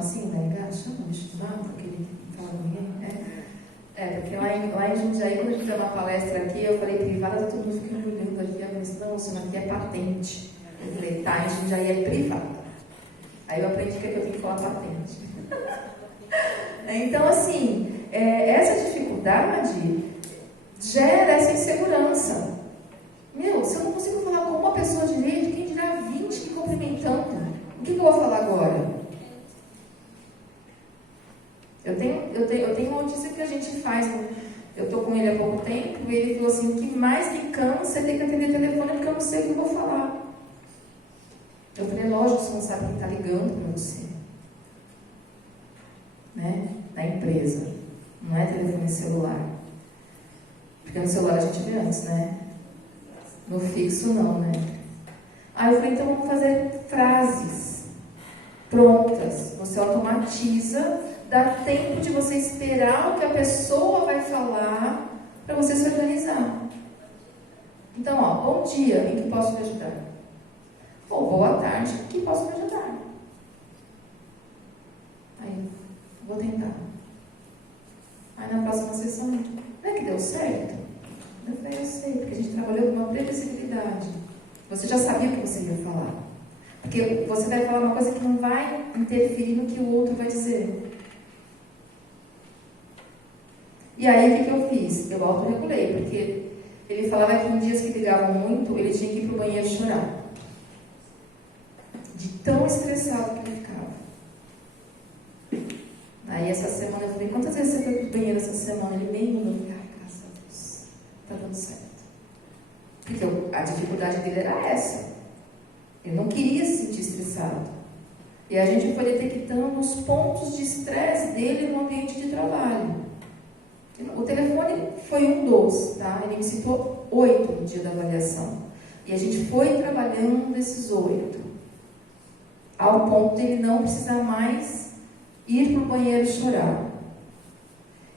chama assim, né? Chama de chamado, aquele que fala com ninguém? Porque lá em Jundiaí, quando a gente deu uma palestra aqui, eu falei privada, todo mundo fica me olhando aqui, eu disse, não, isso aqui é patente. Eu falei, tá, em Jundiaí é privada. Aí eu aprendi que eu tenho que falar patente. Então, assim, essa dificuldade gera essa insegurança. Se eu não consigo falar com uma pessoa direito, quem dirá 20 me cumprimentando? O que eu vou falar agora? Eu tenho uma notícia que a gente faz, eu estou com ele há pouco tempo, e ele falou assim, o que mais me cansa é ter que atender o telefone porque eu não sei o que eu vou falar. Eu falei, lógico, você não sabe quem está ligando para você. Né? Da empresa. Não é telefone celular. Porque no celular a gente vê antes, né? No fixo não, né? Aí eu falei, então vamos fazer frases prontas. Você automatiza, dá tempo de você esperar o que a pessoa vai falar para você se organizar. Então, bom dia, em que posso te ajudar? Ou boa tarde, em que posso te ajudar? Aí, vou tentar. Aí na próxima sessão, não é que deu certo? Eu falei, eu sei, porque a gente trabalhou com uma previsibilidade. Você já sabia o que você ia falar. Porque você vai falar uma coisa que não vai interferir no que o outro vai dizer. E aí, o que eu fiz? Eu autorregulei, porque ele falava que em dias que ligavam muito, ele tinha que ir para o banheiro chorar. De tão estressado que ele ficava. Aí, essa semana, eu falei, quantas vezes você foi para o banheiro essa semana? Ele nem mandou. Ai, graças a Deus, está dando certo. Porque a dificuldade dele era essa. Ele não queria se sentir estressado. E a gente foi detectando os pontos de estresse dele no ambiente de trabalho. O telefone foi um dos, tá? Ele me citou 8 no dia da avaliação. E a gente foi trabalhando esses 8. Ao ponto de ele não precisar mais ir para o banheiro chorar.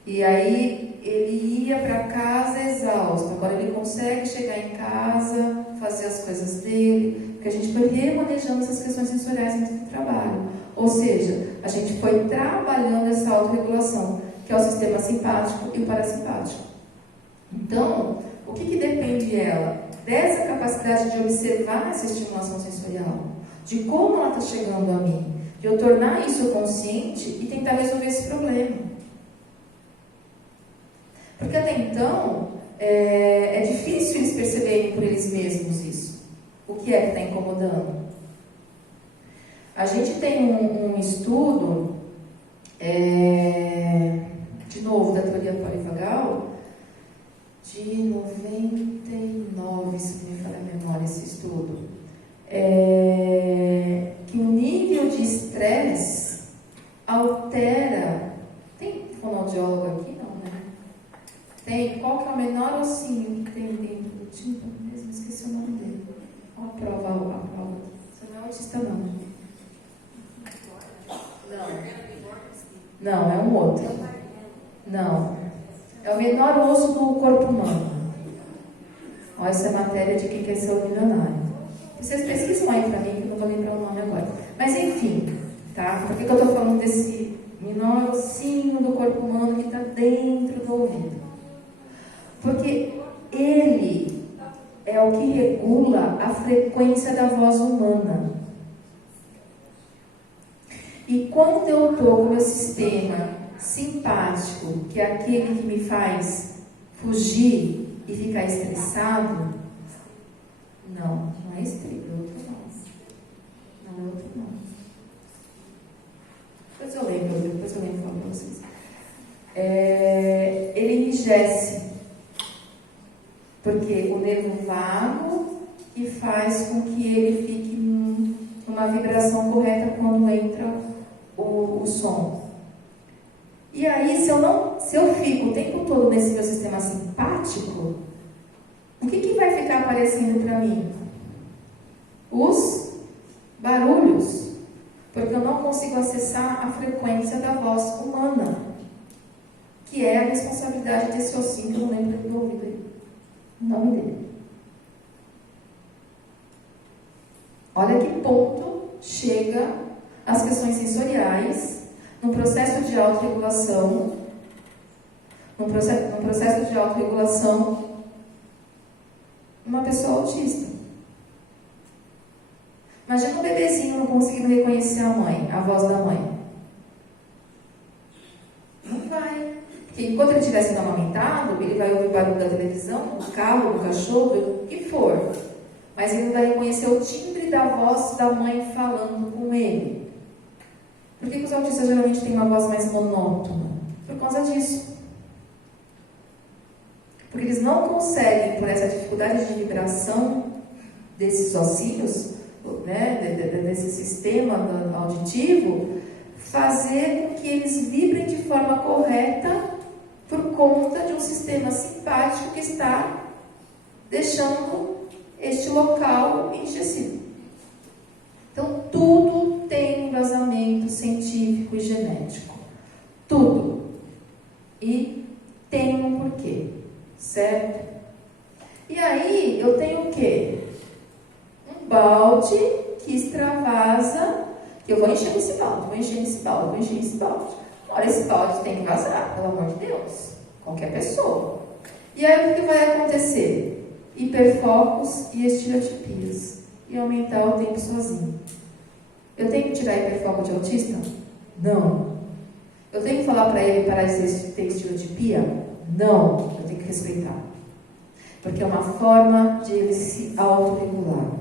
E aí ele ia para casa exausto. Agora ele consegue chegar em casa, fazer as coisas dele, porque a gente foi remanejando essas questões sensoriais dentro do trabalho. Ou seja, a gente foi trabalhando essa autorregulação, que é o sistema simpático e o parasimpático. Então, o que depende dela? Dessa capacidade de observar essa estimulação sensorial, de como ela está chegando a mim, de eu tornar isso consciente e tentar resolver esse problema. Porque até então, é difícil eles perceberem por eles mesmos isso. O que é que está incomodando? A gente tem um estudo, de novo, da teoria polivagal, de 99, se não me falha a memória, esse estudo, que o nível de estresse altera. Tem fonoaudiólogo aqui? Não, né? Tem. Qual que é o menor ossinho que tem dentro do tímpano mesmo? Esqueci o nome dele. Olha a prova. Você não é autista, não. Não, é um outro. Não. É o menor osso do corpo humano. Olha, essa é matéria de quem quer ser o milionário. Vocês pesquisam aí pra mim, que eu não vou lembrar o nome agora. Mas enfim, tá? Por que eu estou falando desse menor ossinho do corpo humano que está dentro do ouvido? Porque ele é o que regula a frequência da voz humana. E quando eu estou com o meu sistema simpático, que é aquele que me faz fugir e ficar estressado, não é estresse, é outro não. Não é outro não. Depois eu lembro falar para vocês. Ele enrijece, porque o nervo vago que faz com que ele fique numa vibração correta quando entra o som. E aí, se eu fico o tempo todo nesse meu sistema simpático, o que vai ficar aparecendo para mim? Os barulhos, porque eu não consigo acessar a frequência da voz humana, que é a responsabilidade desse ossinho que eu não lembro do ouvido aí, o nome dele. Olha que ponto chega as questões sensoriais processo de autorregulação, uma pessoa autista. Imagina um bebezinho não conseguindo reconhecer a mãe, a voz da mãe. Não vai. Porque enquanto ele estiver sendo amamentado, ele vai ouvir o barulho da televisão, do carro, do cachorro, o que for. Mas ele não vai reconhecer o timbre da voz da mãe falando com ele. Por que os autistas geralmente têm uma voz mais monótona? Por causa disso. Porque eles não conseguem, por essa dificuldade de vibração desses ossinhos, né, desse sistema auditivo, fazer com que eles vibrem de forma correta por conta de um sistema simpático que está deixando este local enrijecido. Então, tudo tem um embasamento científico e genético. Tudo. E tem um porquê. Certo? E aí, eu tenho o quê? Um balde que extravasa, que eu vou encher esse balde, vou encher esse balde. Ora, esse balde tem que vazar, pelo amor de Deus. Qualquer pessoa. E aí, o que vai acontecer? Hiperfocos e estereotipias. E aumentar o tempo sozinho. Eu tenho que tirar hiperfoco de autista? Não. Eu tenho que falar para ele parar de ter estereotipia? Não, eu tenho que respeitar. Porque é uma forma de ele se autorregular.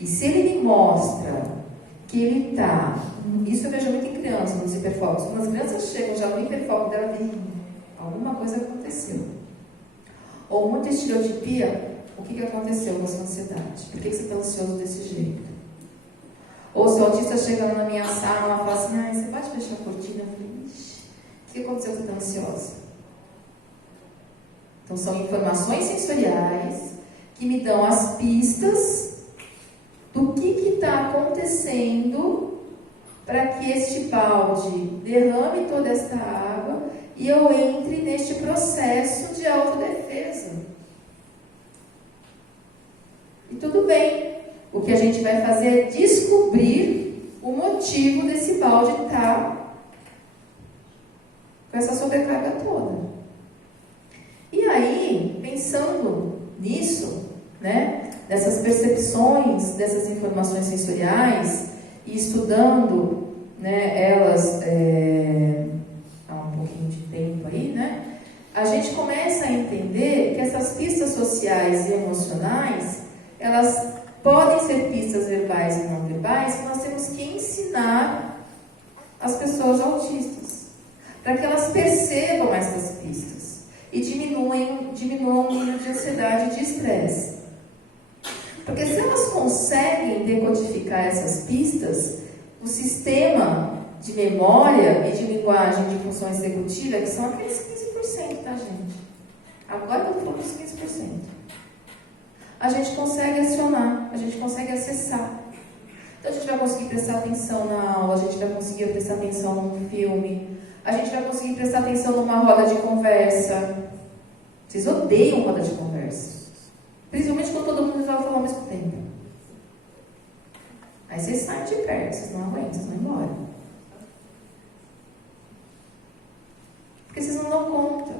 E se ele me mostra que ele está... Isso eu vejo muito em crianças, nos hiperfocos. Quando as crianças chegam já no hiperfoco dela, alguma coisa aconteceu. Ou muita estereotipia, o que aconteceu com a sua ansiedade? Por que você está ansioso desse jeito? Ou se o autista chega na minha sala e fala assim, você pode fechar a cortina? Eu falei, o que aconteceu que você está ansiosa? Então, são informações sensoriais que me dão as pistas do que está acontecendo para que este balde derrame toda esta água e eu entre neste processo de autodefesa. E tudo bem. O que a gente vai fazer é descobrir o motivo desse balde estar com essa sobrecarga toda. E aí, pensando nisso, né, dessas percepções, dessas informações sensoriais, e estudando, né, elas há um pouquinho de tempo aí, né, a gente começa a entender que essas pistas sociais e emocionais, elas podem ser pistas verbais e não verbais, que nós temos que ensinar as pessoas autistas, para que elas percebam essas pistas e diminuam o nível de ansiedade e de estresse. Porque se elas conseguem decodificar essas pistas, o sistema de memória e de linguagem de função executiva, que são aqueles 15%, tá, gente? Agora eu estou falando dos 15%. A gente consegue acionar, a gente consegue acessar. Então a gente vai conseguir prestar atenção na aula, a gente vai conseguir prestar atenção num filme, a gente vai conseguir prestar atenção numa roda de conversa. Vocês odeiam roda de conversa. Principalmente quando todo mundo resolve falar ao mesmo tempo. Aí vocês saem de perto, vocês não aguentam, vocês vão embora. Porque vocês não dão conta.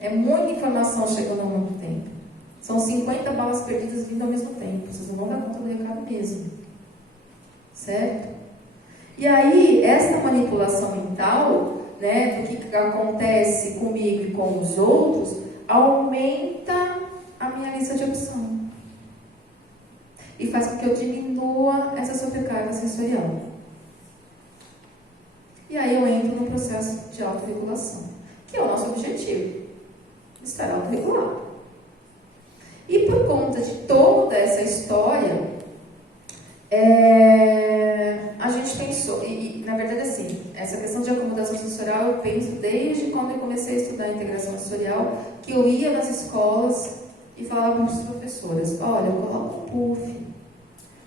É muita informação chegando ao mesmo tempo. São 50 balas perdidas vindo ao mesmo tempo. Vocês não vão dar conta do recado mesmo. Certo? E aí, essa manipulação mental, né, do que acontece comigo e com os outros, aumenta a minha lista de opção. E faz com que eu diminua essa sobrecarga sensorial. E aí eu entro no processo de autorregulação, que é o nosso objetivo. Estar autorregulado. E por conta de toda essa história, a gente pensou, e na verdade assim, essa questão de acomodação sensorial eu penso desde quando eu comecei a estudar integração sensorial, que eu ia nas escolas e falava para as professoras, olha, eu coloco um puff,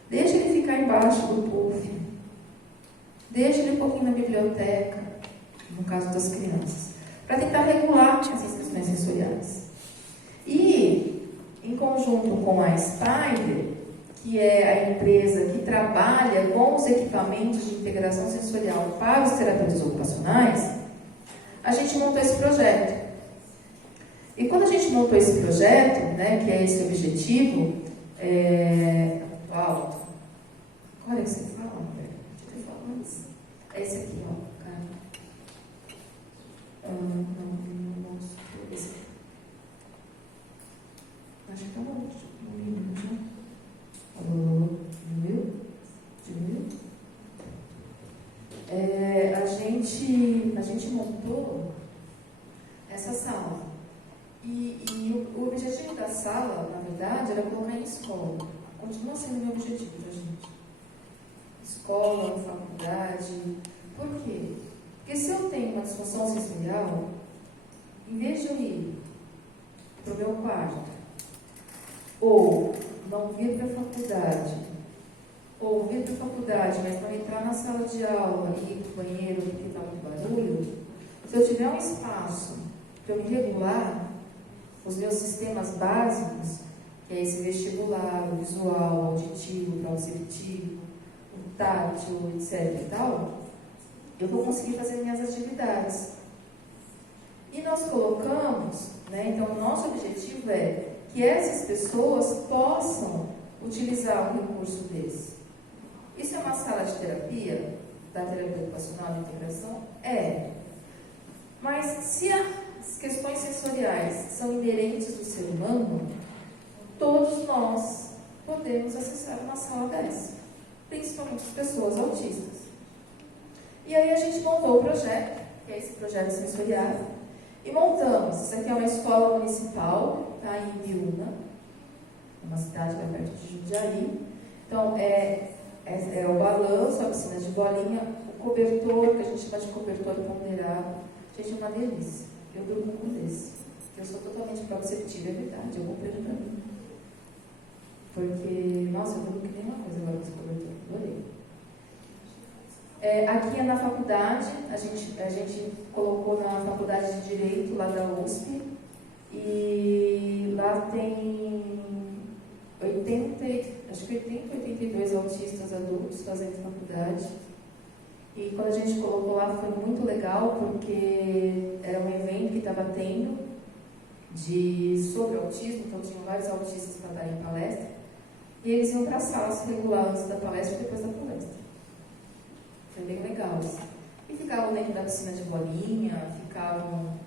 deixa ele ficar embaixo do puff, deixa ele um pouquinho na biblioteca, no caso das crianças, para tentar regular essas questões sensoriais. E, em conjunto com a Spider, que é a empresa que trabalha com os equipamentos de integração sensorial para os terapeutas ocupacionais, a gente montou esse projeto. E quando a gente montou esse projeto, né, que é esse objetivo, Uau! Qual é que você fala? Deixa eu falar antes. É esse aqui, ó, cara. Não mostrou esse aqui. Acho que tá bom. Diminuiu? A gente montou essa sala. E o objetivo da sala, na verdade, era colocar em escola. Continua sendo meu objetivo, tá, gente? Escola, faculdade. Por quê? Porque se eu tenho uma disfunção sensorial, em vez de eu ir para o meu quarto, ou não vir para a faculdade, ou vir para a faculdade, mas não entrar na sala de aula e ir para o banheiro porque está muito barulho, se eu tiver um espaço para eu me regular, os meus sistemas básicos, que é esse vestibular, o visual, o auditivo, o proprioceptivo, o tátil, etc. e tal, eu vou conseguir fazer minhas atividades. E nós colocamos, né, então o nosso objetivo é que essas pessoas possam utilizar um recurso desse. Isso é uma sala de terapia, da terapia ocupacional de integração? É. Mas se as questões sensoriais são inerentes do ser humano, todos nós podemos acessar uma sala dessa, principalmente as pessoas autistas. E aí a gente montou o projeto, que é esse projeto sensorial, e montamos. Isso aqui é uma escola municipal, tá, em Ibiúna, uma cidade lá perto de Jundiaí. Então, é o balanço, a piscina de bolinha, o cobertor, que a gente chama de cobertor ponderado. Gente, é uma delícia. Eu durmo com desse. Eu sou totalmente proprioceptiva, é verdade, eu comprei pra mim. Porque, nossa, eu durmo que nem uma coisa agora com esse cobertor. Adorei. Aqui é na faculdade, a gente colocou na faculdade de Direito, lá da USP, e lá tem 80, 82 autistas adultos fazendo faculdade. E quando a gente colocou lá foi muito legal, porque era um evento que estava tendo sobre autismo, então tinham vários autistas para darem palestra, e eles iam para a sala se regular antes da palestra e depois da palestra. Foi bem legal assim. E ficavam dentro da piscina de bolinha, ficavam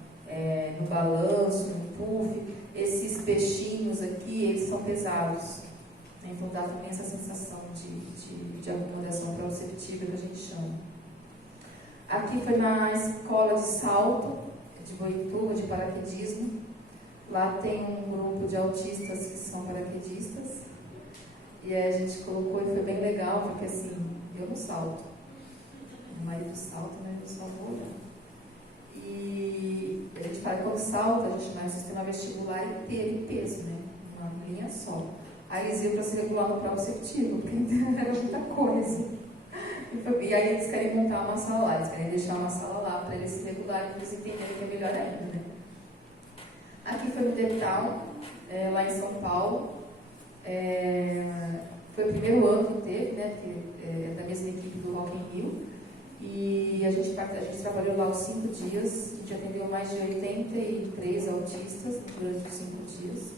no balanço, no puff. Esses peixinhos aqui, eles são pesados. Então dá também essa sensação de acomodação proprioceptiva que a gente chama. Aqui foi na escola de salto, de Boituva, de paraquedismo. Lá tem um grupo de autistas que são paraquedistas. E aí a gente colocou e foi bem legal, porque assim, eu não salto. Meu marido salta, né? Eu só vou olhar. E a gente fala que quando salta, a gente vai no sistema vestibular inteiro em peso, né? Uma linha só. Aí eles iam para se regular no proprioceptivo, porque era muita coisa. E aí eles querem montar uma sala lá, eles querem deixar uma sala lá para eles se regularem, para eles entenderem que é melhor ainda, né? Aqui foi no Detal, lá em São Paulo. Foi o primeiro ano que teve, né? É da mesma equipe do Rock in Rio. E a gente trabalhou lá os 5 dias, a gente atendeu mais de 83 autistas durante os 5 dias.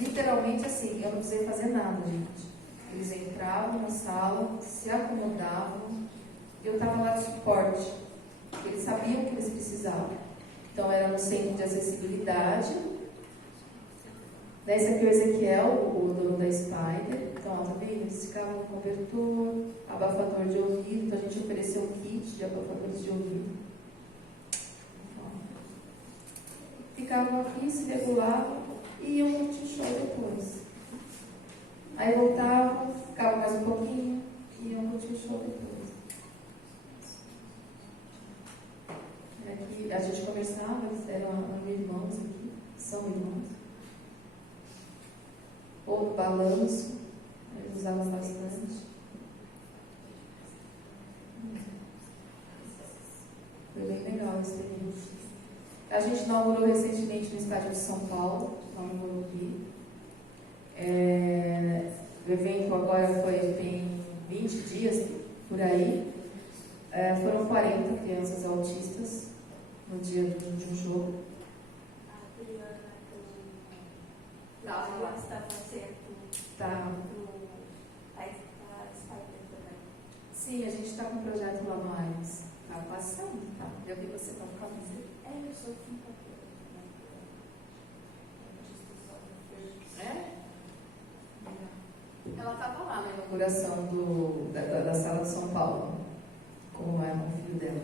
Literalmente assim, eu não precisei fazer nada, gente. Eles entravam na sala, se acomodavam, eu estava lá de suporte, porque eles sabiam o que eles precisavam. Então era no centro de acessibilidade. Esse aqui é o Ezequiel, o dono da Spider. Então, tá vendo? Eles ficavam com cobertor, abafador de ouvido. Então, a gente ofereceu um kit de abafadores de ouvido. Ficavam aqui, se regulavam e iam curtir show depois. Aí voltavam, ficavam mais um pouquinho e iam curtir o show depois. Aqui a gente conversava, eles eram irmãos aqui, são irmãos. Ou no balanço, eles usavam bastante. Foi bem legal a experiência. A gente inaugurou recentemente no estádio de São Paulo, lá no Morumbi. O evento agora tem 20 dias, por aí. Foram 40 crianças autistas no dia de um jogo. A Adriana, ela estava certo Tá. a Spider também. Sim, a gente está com um projeto lá mais. Está passando, tá? Eu vi você com a camisa. Eu sou quinta-feira. Ela estava lá na inauguração da Sala de São Paulo, como é o filho dela.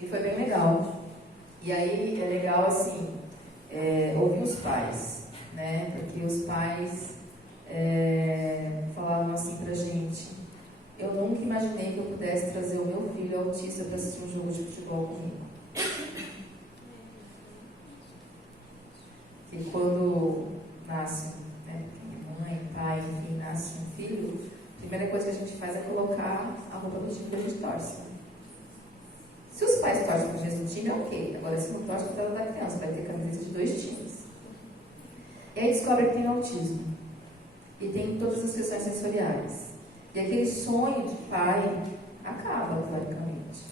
E foi bem legal. E aí é legal assim, ouvir os pais, né? Porque os pais falavam assim pra gente: eu nunca imaginei que eu pudesse trazer o meu filho autista para assistir um jogo de futebol comigo. Que quando nasce, né, mãe, pai, enfim, nasce um filho, a primeira coisa que a gente faz é colocar a roupa do time que a gente torce. Se os pais torcem para o mesmo time, é ok. Agora, se não torce para o da criança, vai ter camiseta de 2 times. E aí descobre que tem autismo. E tem todas as questões sensoriais. E aquele sonho de pai acaba, teoricamente.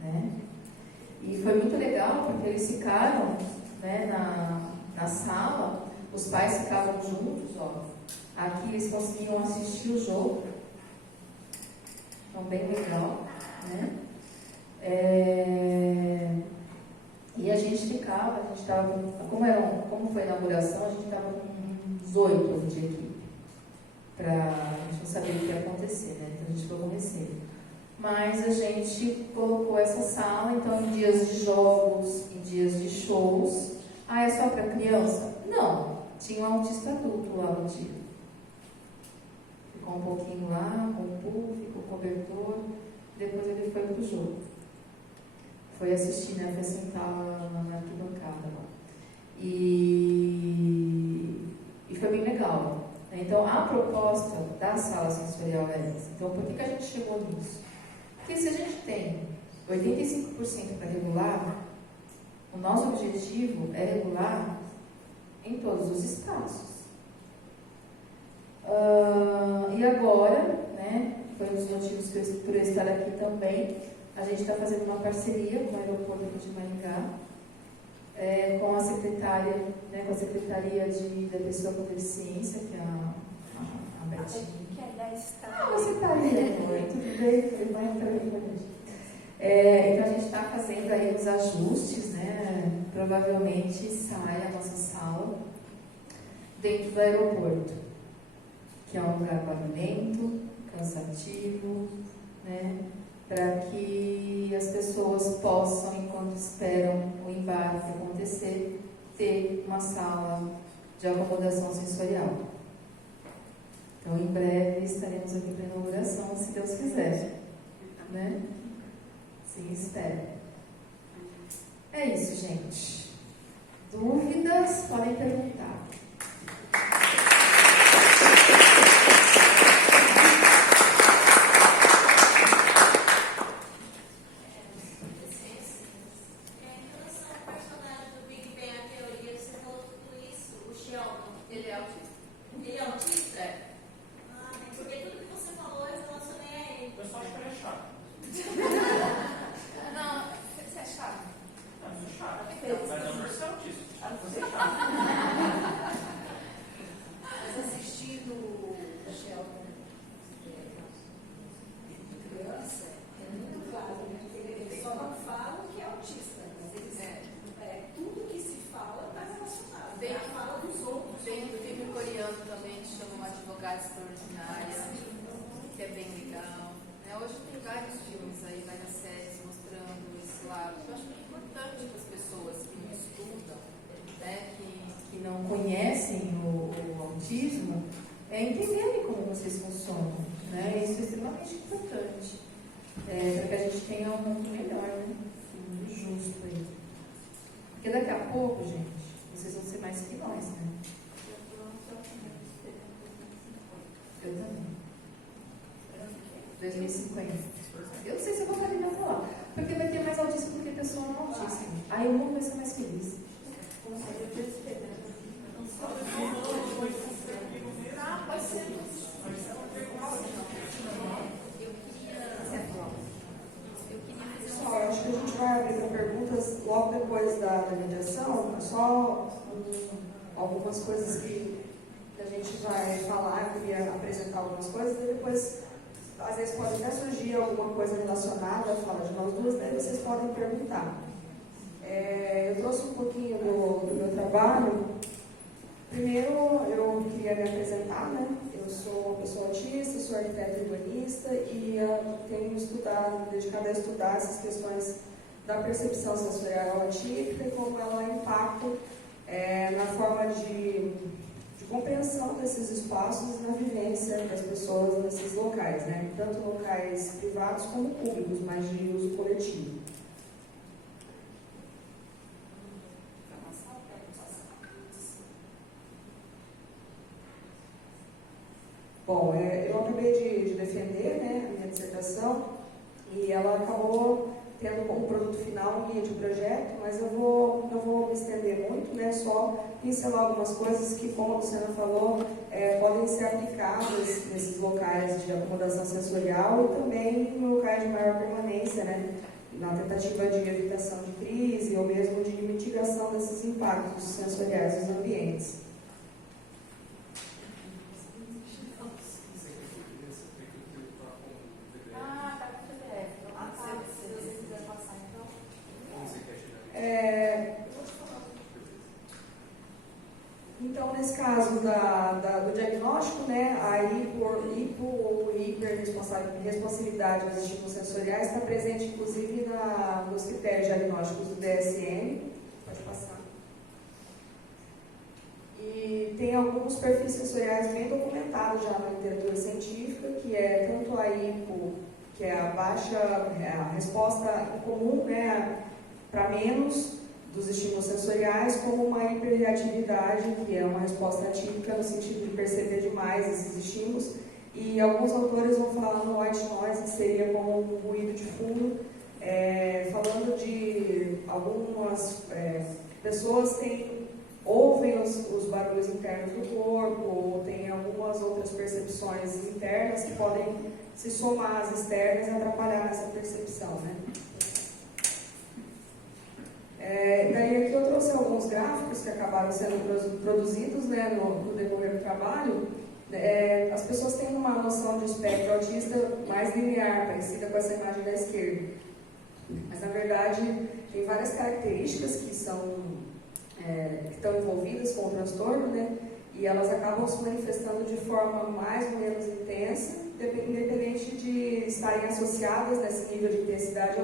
Né? E foi muito legal, porque eles ficaram, né, na sala, os pais ficavam juntos, ó. Aqui eles conseguiam assistir o jogo. Então, bem legal, né? E a gente estava, como foi a inauguração, a gente estava com 18 de equipe. A gente não sabia o que ia acontecer, né? Então a gente ficou com receio. Mas a gente colocou essa sala, então em dias de jogos, em dias de shows. É só para criança? Não, tinha um autista adulto lá no dia. Ficou um pouquinho lá, com o puff, com o cobertor, depois ele foi pro jogo. Foi assistir, né? Foi sentar na arquibancada lá. E foi bem legal. Então, a proposta da sala sensorial é essa. Então, por que a gente chegou nisso? Porque se a gente tem 85% para regular, o nosso objetivo é regular em todos os espaços. E agora, né, foi um dos motivos por eu estar aqui também, a gente está fazendo uma parceria com o aeroporto de Maringá, com a secretária, né, com a Secretaria da Pessoa com Deficiência, que é a Betinha. Que é da Estado. Você está aí, mãe, tudo bem? Vai entrar aí com a gente. Então a gente está fazendo aí os ajustes, né? Provavelmente sai a nossa sala dentro do aeroporto, que é um lugar barulhento, cansativo, né? Para que as pessoas possam, enquanto esperam o embarque acontecer, ter uma sala de acomodação sensorial. Então, em breve estaremos aqui para a inauguração, se Deus quiser, né? Sim, espero. É isso, gente. Dúvidas? Podem perguntar. Entenderem como vocês funcionam, né? Isso é extremamente importante, para que a gente tenha um mundo melhor, né? Um mundo justo aí. Porque daqui a pouco, gente, vocês vão ser mais que nós, né? Eu também. 2050. Eu não sei se eu vou estar vindo até lá, porque vai ter mais autismo do que pessoa não autista. Aí o mundo vai ser mais feliz. da mediação, só algumas coisas que a gente vai falar, eu queria apresentar algumas coisas, e depois, às vezes, pode até surgir alguma coisa relacionada à fala de nós duas, daí vocês podem perguntar. Eu trouxe um pouquinho do meu trabalho. Primeiro, eu queria me apresentar, né? Eu sou uma pessoa autista, sou arquiteta urbanista e tenho estudado, me dedicado a estudar essas questões da percepção sensorial atípica e como ela impacta na forma de compreensão desses espaços e na vivência das pessoas nesses locais, né? Tanto locais privados como públicos, mas de uso coletivo. Bom, eu acabei de defender, né, a minha dissertação e ela acabou tendo como produto final um guia de projeto, mas eu não vou me estender muito, né, só pincelar algumas coisas que, como a Luciana falou, podem ser aplicadas nesses locais de acomodação sensorial e também em locais de maior permanência, né, na tentativa de evitação de crise ou mesmo de mitigação desses impactos sensoriais nos ambientes. Então, nesse caso do diagnóstico, né, a hipo ou hiperresponsabilidade dos estímulos sensoriais está presente, inclusive, nos critérios diagnósticos do DSM. Pode passar. E tem alguns perfis sensoriais bem documentados já na literatura científica, que é tanto a hipo, que é a resposta incomum, né, para menos dos estímulos sensoriais, como uma hiperreatividade, que é uma resposta atípica no sentido de perceber demais esses estímulos, e alguns autores vão falar no white noise, que seria como um ruído de fundo, falando de algumas pessoas ouvem os barulhos internos do corpo, ou tem algumas outras percepções internas que podem se somar às externas e atrapalhar nessa percepção, né? Daí aqui eu trouxe alguns gráficos que acabaram sendo produzidos, né, no decorrer do trabalho. As pessoas têm uma noção de espectro autista mais linear, parecida com essa imagem da esquerda. Mas, na verdade, tem várias características que estão envolvidas com o transtorno, né, e elas acabam se manifestando de forma mais ou menos intensa, independente de estarem associadas nesse nível de intensidade